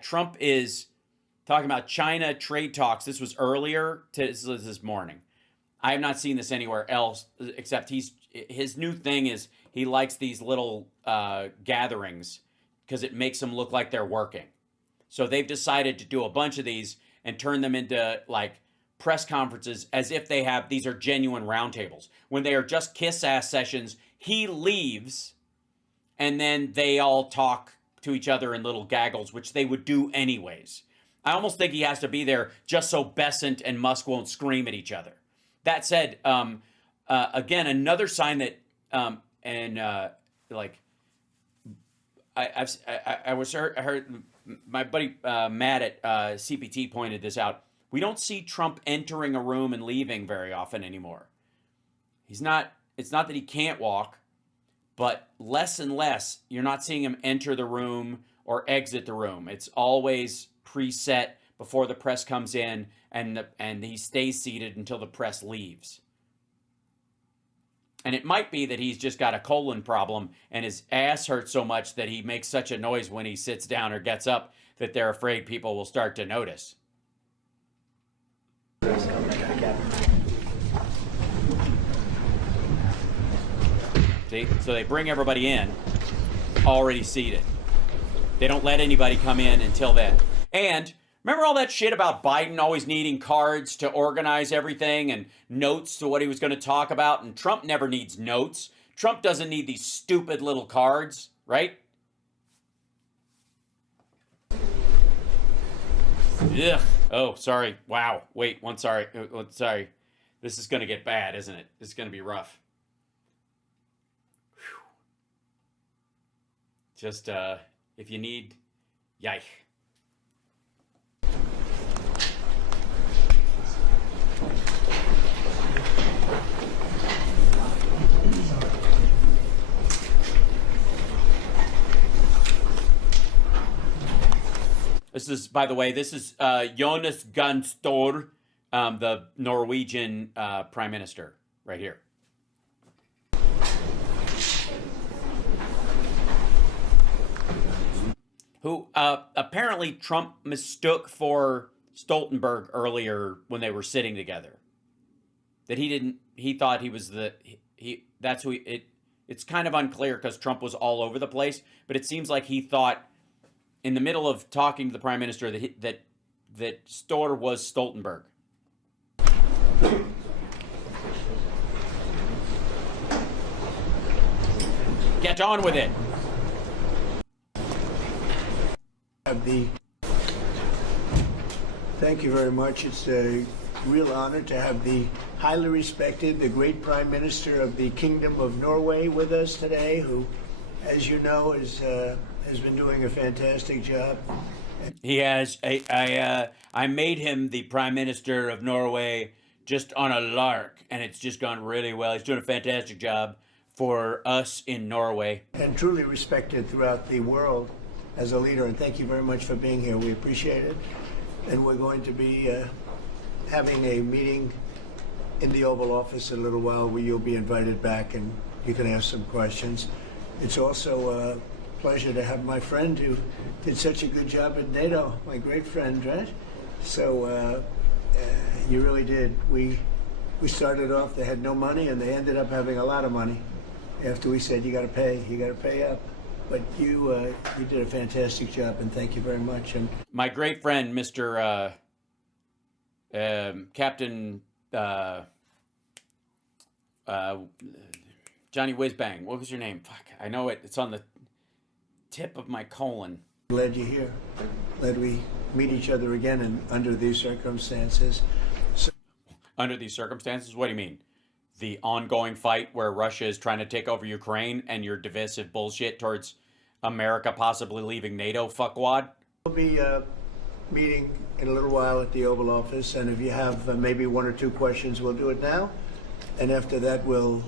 Trump is talking about China trade talks. This was earlier this morning. I have not seen this anywhere else except his new thing is he likes these little gatherings because it makes them look like they're working. So they've decided to do a bunch of these and turn them into like press conferences as if these are genuine roundtables. When they are just kiss ass sessions, he leaves and then they all talk to each other in little gaggles, which they would do anyways. I almost think he has to be there just so Bessent and Musk won't scream at each other. That said, again, another sign that, I heard my buddy Matt at CPT pointed this out. We don't see Trump entering a room and leaving very often anymore. It's not that he can't walk, but less and less, you're not seeing him enter the room or exit the room. It's always preset before the press comes in, and he stays seated until the press leaves. And it might be that he's just got a colon problem and his ass hurts so much that he makes such a noise when he sits down or gets up that they're afraid people will start to notice. See? So they bring everybody in already seated. They don't let anybody come in until then. And remember all that shit about Biden always needing cards to organize everything and notes to what he was going to talk about? And Trump never needs notes. Trump doesn't need these stupid little cards, right? Ugh. Oh, sorry. Wow. Wait, sorry. This is going to get bad, isn't it? This is going to be rough. Whew. Just, if you need, yike. This is, by the way, Jonas Gahr Store, the Norwegian prime minister, right here. Who apparently Trump mistook for Stoltenberg earlier when they were sitting together. That he thought he was that's who it's kind of unclear because Trump was all over the place, but it seems like he thought in the middle of talking to the prime minister that Storer was Stoltenberg. Get on with it. Thank you very much. It's a real honor to have the highly respected, the great Prime Minister of the Kingdom of Norway with us today, who, as you know, has been doing a fantastic job. He has. I made him the Prime Minister of Norway just on a lark, and it's just gone really well. He's doing a fantastic job for us in Norway. And truly respected throughout the world as a leader, and thank you very much for being here. We appreciate it. And we're going to be having a meeting in the Oval Office in a little while where you'll be invited back and you can ask some questions. It's also a pleasure to have my friend who did such a good job at NATO, my great friend, right? So you really did. We started off, they had no money, and they ended up having a lot of money after we said, you got to pay up. But you did a fantastic job, and thank you very much. And my great friend, Mr. Captain Johnny Whizbang. What was your name? Fuck, I know it. It's on the tip of my colon. Glad you're here. Glad we meet each other again and under these circumstances. Under these circumstances? What do you mean? The ongoing fight where Russia is trying to take over Ukraine and your divisive bullshit towards America possibly leaving NATO, fuckwad? We'll be meeting in a little while at the Oval Office, and if you have maybe one or two questions, we'll do it now. And after that, we'll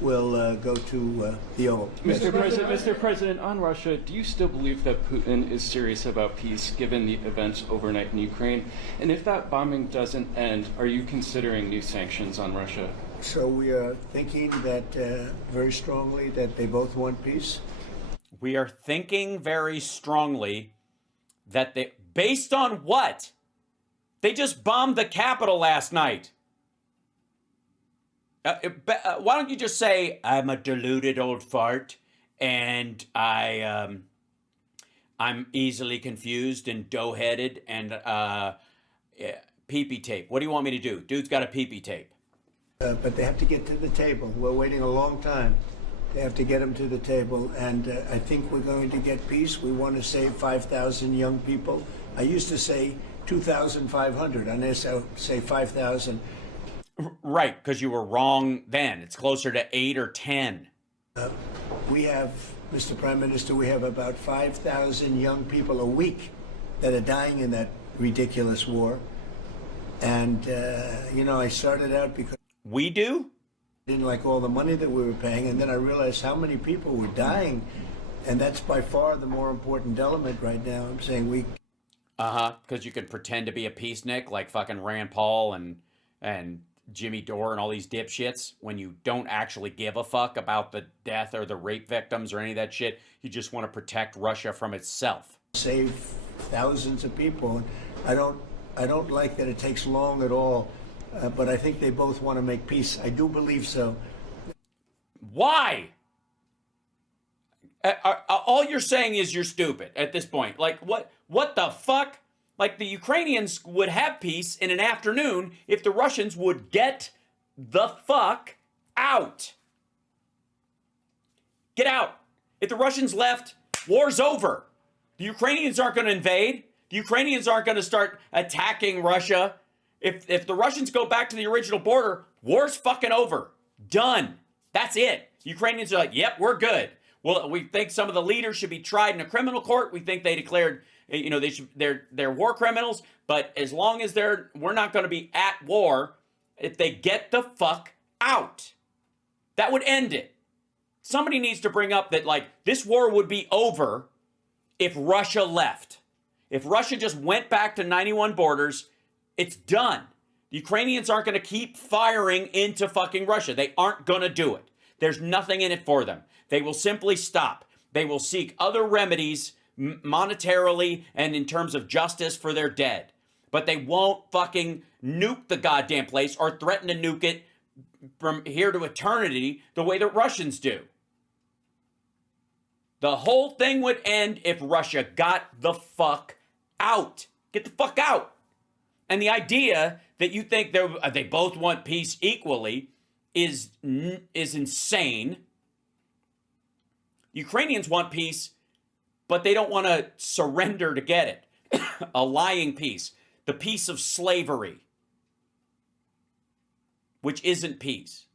go to the Oval. Mr. President, on Russia, do you still believe that Putin is serious about peace given the events overnight in Ukraine? And if that bombing doesn't end, are you considering new sanctions on Russia? So we are thinking that very strongly that they both want peace. We are thinking very strongly that they, based on what? They just bombed the Capitol last night. Why don't you just say, I'm a deluded old fart and I'm easily confused and dough-headed and pee-pee tape. What do you want me to do? Dude's got a pee-pee tape. But they have to get to the table. We're waiting a long time. They have to get them to the table, and I think we're going to get peace. We want to save 5,000 young people. I used to say 2,500. I now say 5,000. Right, because you were wrong then. It's closer to 8 or 10. We have, Mr. Prime Minister, we have about 5,000 young people a week that are dying in that ridiculous war. And, you know, I started out because We do? I didn't like all the money that we were paying, and then I realized how many people were dying, and that's by far the more important element right now. I'm saying we... Because you can pretend to be a peacenik like fucking Rand Paul and Jimmy Dore and all these dipshits when you don't actually give a fuck about the death or the rape victims or any of that shit. You just want to protect Russia from itself. Save thousands of people. I don't like that it takes long at all, but I think they both want to make peace. I do believe so. Why? All you're saying is you're stupid at this point. Like, what the fuck? Like, the Ukrainians would have peace in an afternoon if the Russians would get the fuck out. Get out. If the Russians left, war's over. The Ukrainians aren't going to invade. The Ukrainians aren't going to start attacking Russia. If the Russians go back to the original border, war's fucking over. Done. That's it. Ukrainians are like, yep, we're good. Well, we think some of the leaders should be tried in a criminal court. We think they declared, you know, they're war criminals. But as long as we're not going to be at war, if they get the fuck out, that would end it. Somebody needs to bring up that, like, this war would be over if Russia left. If Russia just went back to 91 borders, it's done. The Ukrainians aren't going to keep firing into fucking Russia. They aren't going to do it. There's nothing in it for them. They will simply stop. They will seek other remedies monetarily and in terms of justice for their dead. But they won't fucking nuke the goddamn place or threaten to nuke it from here to eternity the way the Russians do. The whole thing would end if Russia got the fuck out. Get the fuck out. And the idea that you think they both want peace equally is insane. Ukrainians want peace, but they don't want to surrender to get it. A lying peace. The peace of slavery, which isn't peace.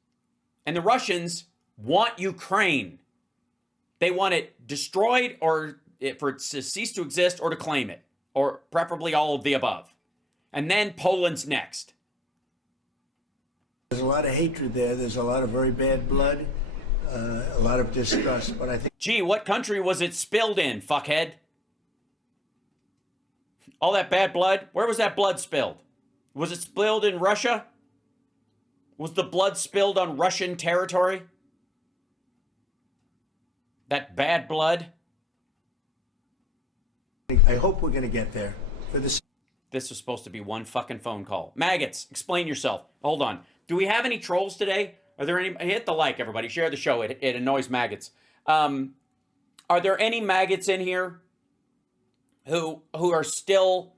And the Russians want Ukraine. They want it destroyed or for it to cease to exist or to claim it, or preferably all of the above. And then Poland's next. There's a lot of hatred there. There's a lot of very bad blood, a lot of distrust. But I think... Gee, what country was it spilled in, fuckhead? All that bad blood? Where was that blood spilled? Was it spilled in Russia? Was the blood spilled on Russian territory? That bad blood? I hope we're going to get there. This was supposed to be one fucking phone call. Maggots, explain yourself. Hold on. Do we have any trolls today? Are there any? Hit the like, everybody. Share the show. It annoys maggots. Are there any maggots in here who are still,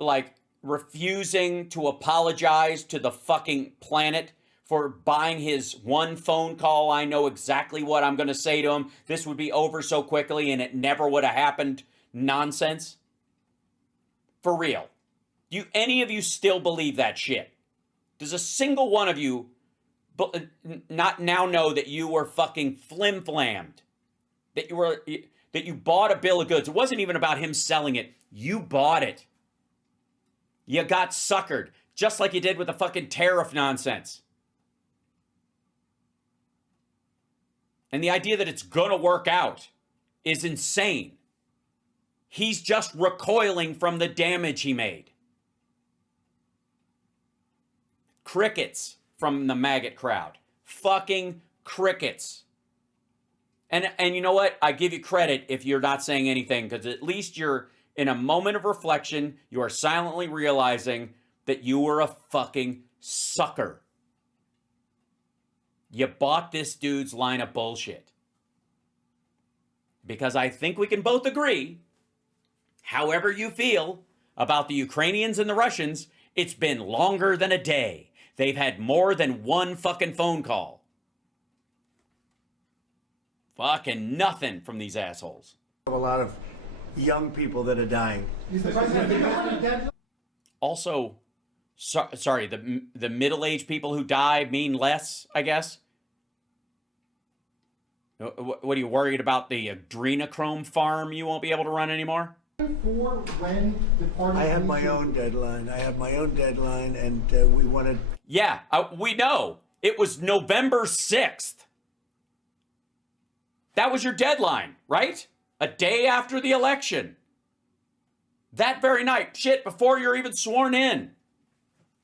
like, refusing to apologize to the fucking planet for buying his one phone call? I know exactly what I'm going to say to him. This would be over so quickly and it never would have happened. Nonsense. For real. Do any of you still believe that shit? Does a single one of you not now know that you were fucking flim-flammed? That you bought a bill of goods. It wasn't even about him selling it. You bought it. You got suckered. Just like you did with the fucking tariff nonsense. And the idea that it's gonna work out is insane. He's just recoiling from the damage he made. Crickets from the maggot crowd. Fucking crickets. And you know what? I give you credit if you're not saying anything, because at least you're in a moment of reflection, you are silently realizing that you were a fucking sucker. You bought this dude's line of bullshit. Because I think we can both agree, however you feel about the Ukrainians and the Russians, it's been longer than a day. They've had more than one fucking phone call. Fucking nothing from these assholes. A lot of young people that are dying. Also, sorry, the middle-aged people who die mean less, I guess? What are you worried about, the adrenochrome farm you won't be able to run anymore? I have my own deadline. And we want to... Yeah, we know. It was November 6th. That was your deadline, right? A day after the election. That very night, shit, before you're even sworn in.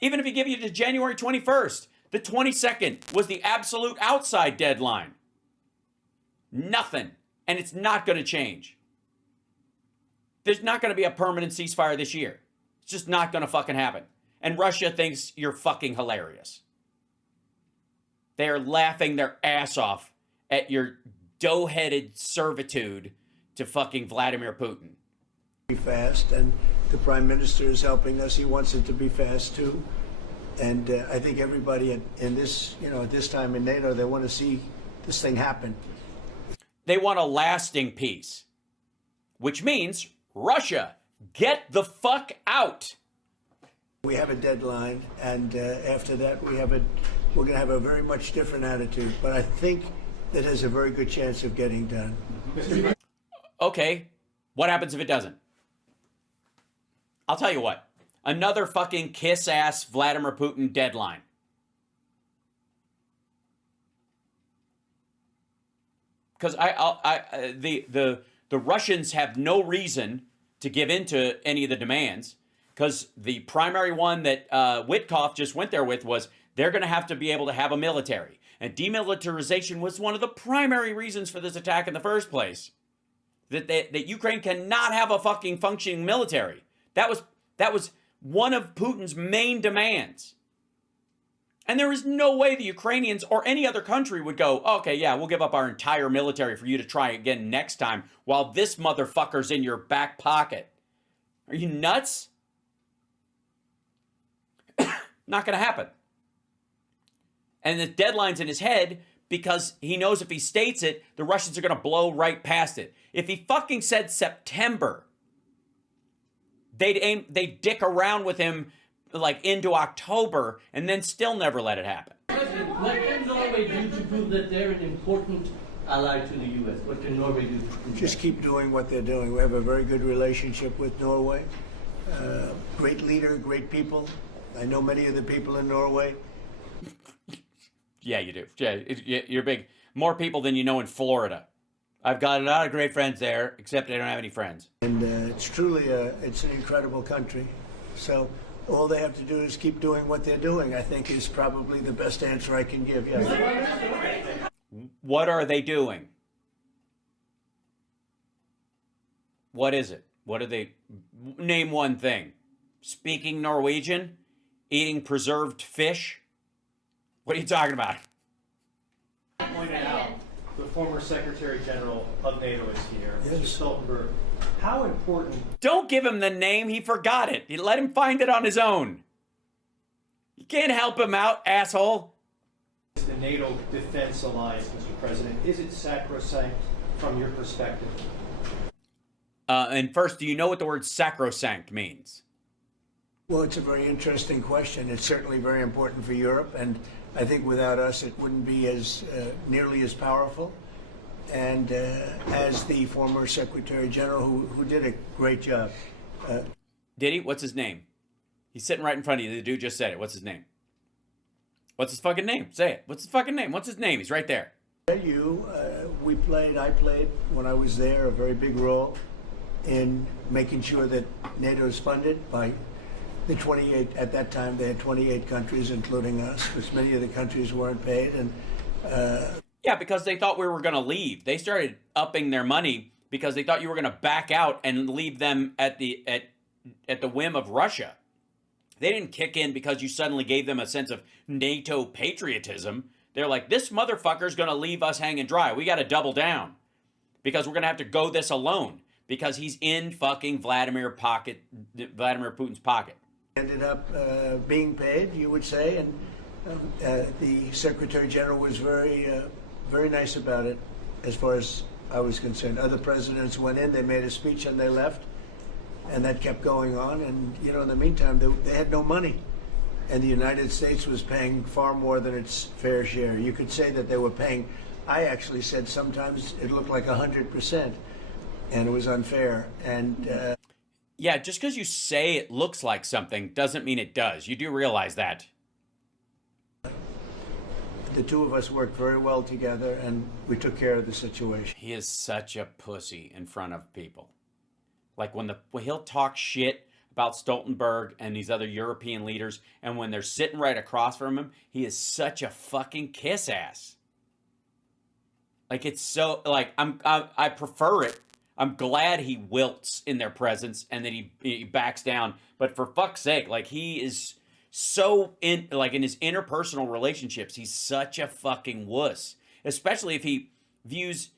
Even if you give you to January 21st, the 22nd was the absolute outside deadline. Nothing. And it's not going to change. There's not going to be a permanent ceasefire this year. It's just not going to fucking happen. And Russia thinks you're fucking hilarious. They are laughing their ass off at your dough-headed servitude to fucking Vladimir Putin. Be fast, and the Prime Minister is helping us. He wants it to be fast too. And I think everybody in this, at this time in NATO, they want to see this thing happen. They want a lasting peace, which means Russia, get the fuck out. We have a deadline, and after that, we're going to have a very much different attitude. But I think that has a very good chance of getting done. Okay, what happens if it doesn't? I'll tell you what. Another fucking kiss-ass Vladimir Putin deadline. Because the Russians have no reason to give in to any of the demands, because the primary one that Witkoff just went there with was they're going to have to be able to have a military. And demilitarization was one of the primary reasons for this attack in the first place. That Ukraine cannot have a fucking functioning military. That was one of Putin's main demands. And there is no way the Ukrainians or any other country would go, okay, yeah, we'll give up our entire military for you to try again next time while this motherfucker's in your back pocket. Are you nuts? Not going to happen. And the deadline's in his head because he knows if he states it, the Russians are going to blow right past it. If he fucking said September, they'd dick around with him like into October and then still never let it happen. President, what can Norway do to prove that they're an important ally to the U.S.? What can Norway do? Just keep doing what they're doing. We have a very good relationship with Norway. Great leader, great people. I know many of the people in Norway. Yeah, you do. Yeah, you're big. More people than you know in Florida. I've got a lot of great friends there, except I don't have any friends. And it's truly it's an incredible country. So all they have to do is keep doing what they're doing, I think, is probably the best answer I can give. Yes. What are they doing? What is it? What do they... Name one thing. Speaking Norwegian? Eating preserved fish? What are you talking about? Pointed out, the former Secretary General of NATO is here, Mr. Yes. Stoltenberg. How important... Don't give him the name. He forgot it. You let him find it on his own. You can't help him out, asshole. is the NATO defense alliance, Mr. President? Is it sacrosanct from your perspective? And first, do you know what the word sacrosanct means? Well, it's a very interesting question. It's certainly very important for Europe, and I think without us it wouldn't be as nearly as powerful. And as the former Secretary General, who did a great job. Did he? What's his name? He's sitting right in front of you. The dude just said it. What's his name? What's his fucking name? Say it. What's his fucking name? What's his name? He's right there. I played when I was there a very big role in making sure that NATO is funded by the 28, at that time they had 28 countries, including us, because many of the countries weren't paid. And yeah, because they thought we were going to leave. They started upping their money because they thought you were going to back out and leave them at the whim of Russia. They didn't kick in because you suddenly gave them a sense of NATO patriotism. They're like, this motherfucker's going to leave us hanging dry. We got to double down because we're going to have to go this alone because he's in fucking Vladimir Putin's pocket. Ended up being paid, you would say, and the Secretary General was very nice about it as far as I was concerned. Other presidents went in, they made a speech and they left, and that kept going on. And, you know, in the meantime, they had no money. And the United States was paying far more than its fair share. You could say that they were paying, I actually said sometimes it looked like 100%, and it was unfair. And yeah, just because you say it looks like something doesn't mean it does. You do realize that. the two of us worked very well together, and we took care of the situation. He is such a pussy in front of people. Like when he'll talk shit about Stoltenberg and these other European leaders, and when they're sitting right across from him, he is such a fucking kiss ass. Like it's so like I prefer it. I'm glad he wilts in their presence and that he backs down. But for fuck's sake, like he is so in his interpersonal relationships, he's such a fucking wuss. Especially if he views,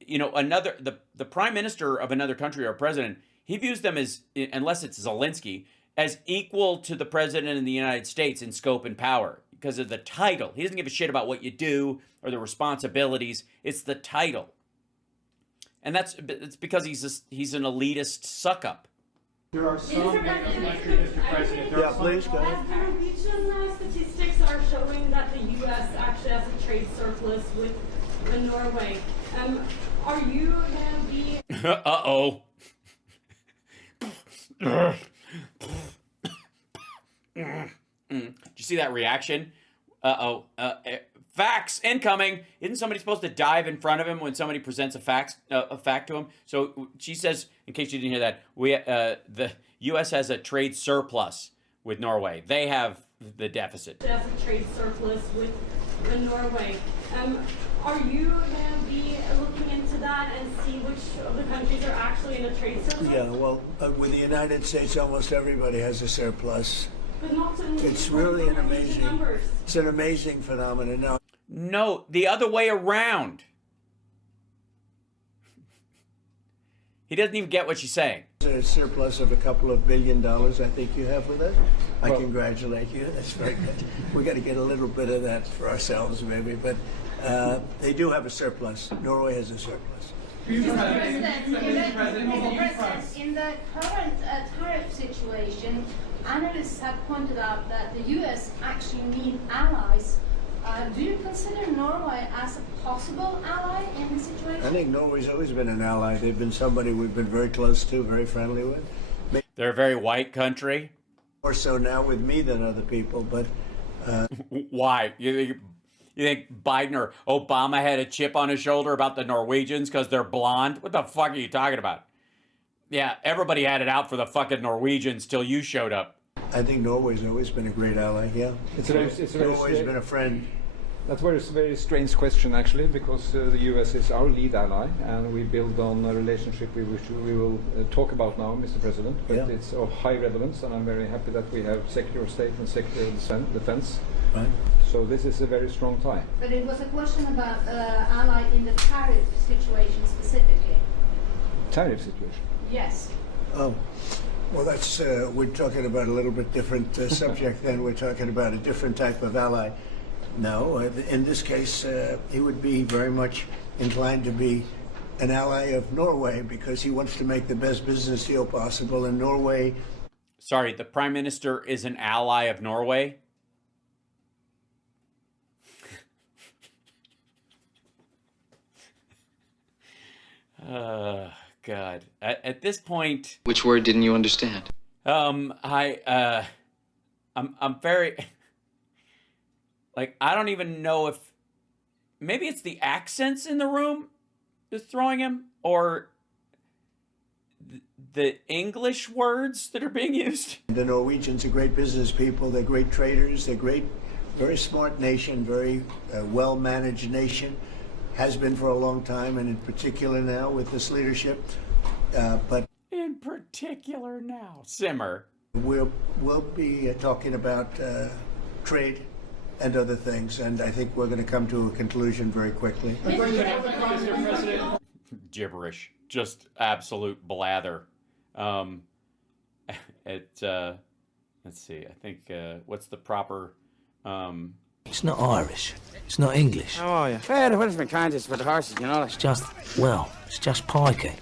the prime minister of another country or president, he views them as, unless it's Zelensky, as equal to the president in the United States in scope and power because of the title. He doesn't give a shit about what you do or the responsibilities. It's the title. And it's because he's an elitist suck-up. There are some members of the country, Mr. President. Yeah, please, go ahead. The Norwegian statistics are showing that the U.S. actually has a trade surplus with Norway. Are you going to be... Uh-oh. Did you see that reaction? Uh-oh. Facts incoming. Isn't somebody supposed to dive in front of him when somebody presents a fact to him? So she says, in case you didn't hear that, the U.S. has a trade surplus with Norway. They have the deficit. Has a trade surplus with Norway. Are you going to be looking into that and see which of the countries are actually in a trade surplus? Yeah, well, with the United States, almost everybody has a surplus. But not in It's really an Norwegian numbers. it's an amazing phenomenon. No, the other way around. He doesn't even get what she's saying. A surplus of a couple of $1 billion, I think you have with it. I congratulate you. That's very good. We got to get a little bit of that for ourselves, maybe. But they do have a surplus. Norway has a surplus. Mr. President, in the current tariff situation, analysts have pointed out that the U.S. actually need allies. Do you consider Norway as a possible ally in the situation? I think Norway's always been an ally. They've been somebody we've been very close to, very friendly with. Maybe They're a very white country. more so now with me than other people, but Why? You think Biden or Obama had a chip on his shoulder about the Norwegians because they're blonde? What the fuck are you talking about? Yeah, everybody had it out for the fucking Norwegians till you showed up. I think Norway's always been a great ally, yeah. It's a very Norway's been a friend. That's a very strange question, actually, because the US is our lead ally, and we build on a relationship which we will talk about now, Mr. President. But Yeah. it's of high relevance, and I'm very happy that we have Secretary of State and Secretary of Defense. Right. So this is a very strong tie. But it was a question about ally in the tariff situation specifically. Tariff situation. Yes. Oh, well, that's we're talking about a little bit different subject then. We're talking about a different type of ally. No, in this case, he would be very much inclined to be an ally of Norway because he wants to make the best business deal possible. And Norway, Sorry, the prime minister is an ally of Norway? God. At this point, Which word didn't you understand? I'm very like I don't even know if maybe it's the accents in the room that's throwing him or the English words that are being used. the Norwegians are great business people. They're great traders. They're great, very smart nation, very well-managed nation. has been for a long time, and in particular now with this leadership. But In particular now. Simmer. we'll be talking about trade and other things, and I think we're going to come to a conclusion very quickly. Mr. President, Gibberish. Just absolute blather. Let's see. I think, what's the proper... It's not Irish. It's not English. How are you? Fair, the punishment kind is for the horses, you know. It's just, well, it's just pikey.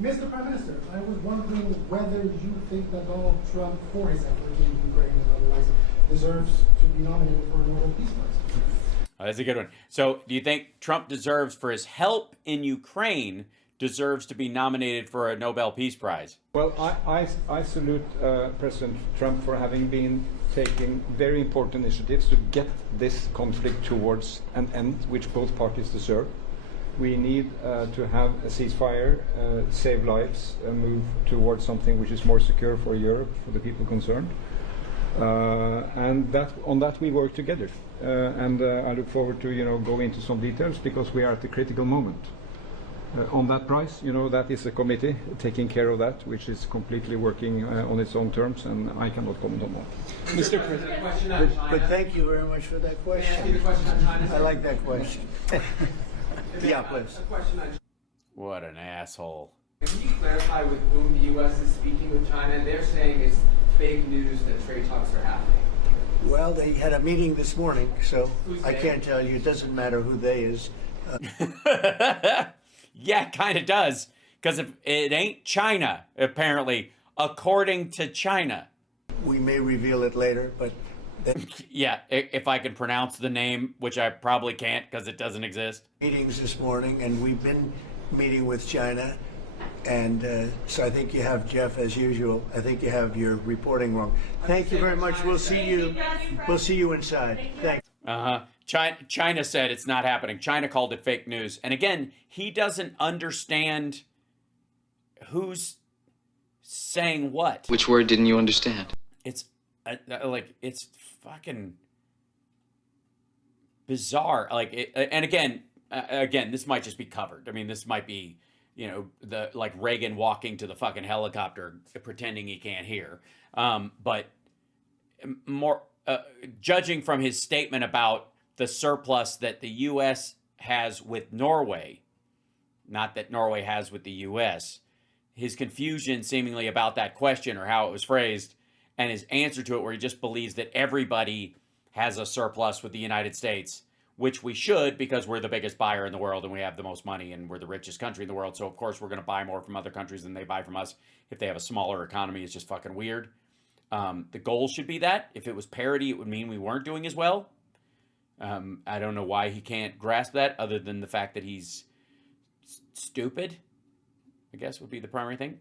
Mr. Prime Minister, I was wondering whether you think that Donald Trump, for his effort in Ukraine and otherwise, deserves to be nominated for a Nobel Peace Prize. Oh, that's a good one. So, do you think Trump deserves, for his help in Ukraine, deserves to be nominated for a Nobel Peace Prize? Well, I salute President Trump for having been taking very important initiatives to get this conflict towards an end, which both parties deserve. We need to have a ceasefire, save lives, move towards something which is more secure for Europe, for the people concerned. And on that we work together. And I look forward to go into some details, because we are at a critical moment. On that price, that is a committee taking care of that, which is completely working on its own terms, and I cannot comment on that. Mr. President. But thank you very much for that question. I like that question. Yeah, please. What an asshole. Can you clarify with whom the U.S. is speaking with China? They're saying it's fake news that trade talks are happening. Well, they had a meeting this morning, so I can't tell you. It doesn't matter who they is. Yeah, it kind of does. Because if it ain't China, apparently, according to China. We may reveal it later, but... Yeah, if I can pronounce the name, which I probably can't because it doesn't exist. Meetings this morning, and we've been meeting with China. And so I think you have, Jeff, as usual, I think you have your reporting wrong. Thank you very much. We'll see you. We'll see you inside. Thanks. China said it's not happening. China called it fake news. And again, he doesn't understand who's saying what. Which word didn't you understand? It's it's fucking bizarre. And again, this might just be covered. I mean, this might be, the Reagan walking to the fucking helicopter pretending he can't hear. But more judging from his statement about the surplus that the U.S. has with Norway, not that Norway has with the U.S., his confusion seemingly about that question or how it was phrased, and his answer to it where he just believes that everybody has a surplus with the United States, which we should, because we're the biggest buyer in the world and we have the most money and we're the richest country in the world. So, of course, we're going to buy more from other countries than they buy from us. If they have a smaller economy, it's just fucking weird. The goal should be that. If it was parity, it would mean we weren't doing as well. I don't know why he can't grasp that, other than the fact that he's stupid, I guess would be the primary thing.